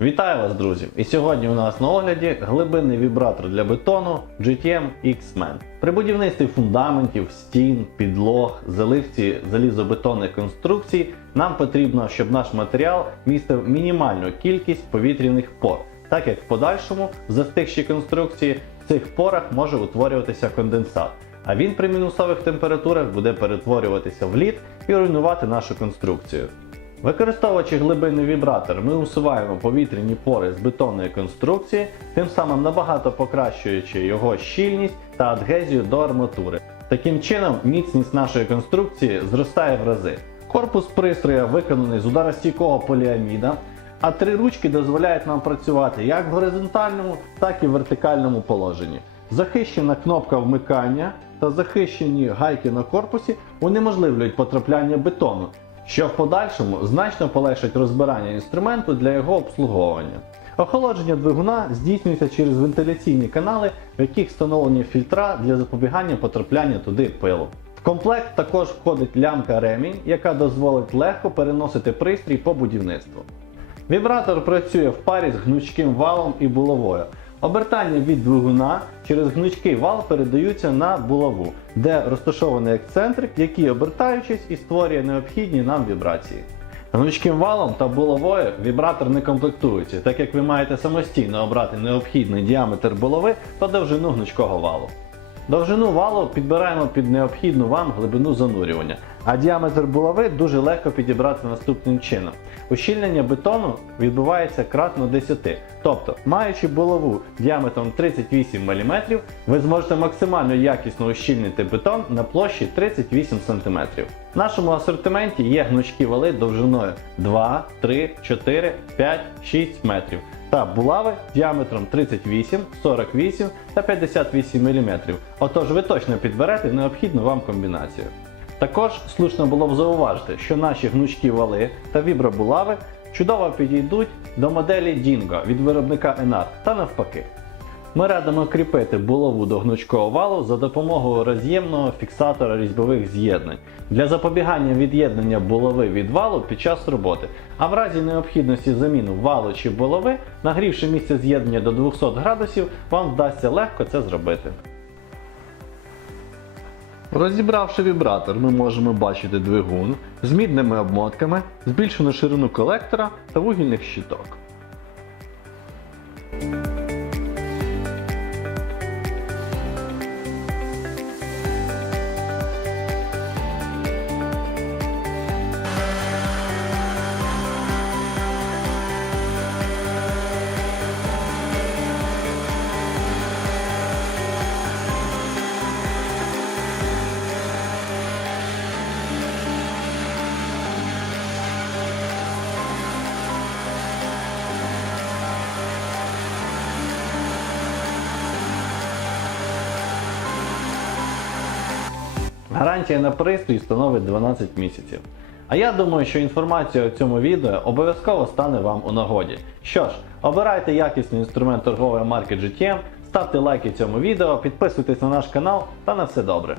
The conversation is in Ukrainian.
Вітаю вас, друзі! І сьогодні у нас на огляді глибинний вібратор для бетону GTM X-Men. При будівництві фундаментів, стін, підлог, заливці залізобетонних конструкцій нам потрібно, щоб наш матеріал містив мінімальну кількість повітряних пор, так як в подальшому в застигшій конструкції в цих порах може утворюватися конденсат. А він при мінусових температурах буде перетворюватися в лід і руйнувати нашу конструкцію. Використовуючи глибинний вібратор, ми усуваємо повітряні пори з бетонної конструкції, тим самим набагато покращуючи його щільність та адгезію до арматури. Таким чином, міцність нашої конструкції зростає в рази. Корпус пристроя виконаний з ударостійкого поліаміда, а три ручки дозволяють нам працювати як в горизонтальному, так і в вертикальному положенні. Захищена кнопка вмикання та захищені гайки на корпусі унеможливлюють потрапляння бетону, що в подальшому значно полегшить розбирання інструменту для його обслуговування. Охолодження двигуна здійснюється через вентиляційні канали, в яких встановлені фільтра для запобігання потрапляння туди пилу. В комплект також входить лямка ремінь, яка дозволить легко переносити пристрій по будівництву. Вібратор працює в парі з гнучким валом і булавою. Обертання від двигуна через гнучкий вал передаються на булаву, де розташований ексцентрик, який обертаючись і створює необхідні нам вібрації. Гнучким валом та булавою вібратор не комплектується, так як ви маєте самостійно обрати необхідний діаметр булави та довжину гнучкого валу. Довжину валу підбираємо під необхідну вам глибину занурювання, а діаметр булави дуже легко підібрати наступним чином. Ущільнення бетону відбувається кратно 10. Тобто, маючи булаву діаметром 38 мм, ви зможете максимально якісно ущільнити бетон на площі 38 см. В нашому асортименті є гнучкі вали довжиною 2, 3, 4, 5, 6 метрів та булави діаметром 38, 48 та 58 мм. Отож ви точно підберете необхідну вам комбінацію. Також слушно було б зауважити, що наші гнучкі вали та вібробулави чудово підійдуть до моделі Dingo від виробника Enat та навпаки. Ми радимо кріпити булаву до гнучкого валу за допомогою роз'ємного фіксатора різьбових з'єднань для запобігання від'єднання булави від валу під час роботи. А в разі необхідності заміну валу чи булави, нагрівши місце з'єднання до 200 градусів, вам вдасться легко це зробити. Розібравши вібратор, ми можемо бачити двигун з мідними обмотками, збільшену ширину колектора та вугільних щиток. Гарантія на пристрій становить 12 місяців. А я думаю, що інформація у цьому відео обов'язково стане вам у нагоді. Що ж, обирайте якісний інструмент торгової марки GTM, ставте лайки цьому відео, підписуйтесь на наш канал та на все добре.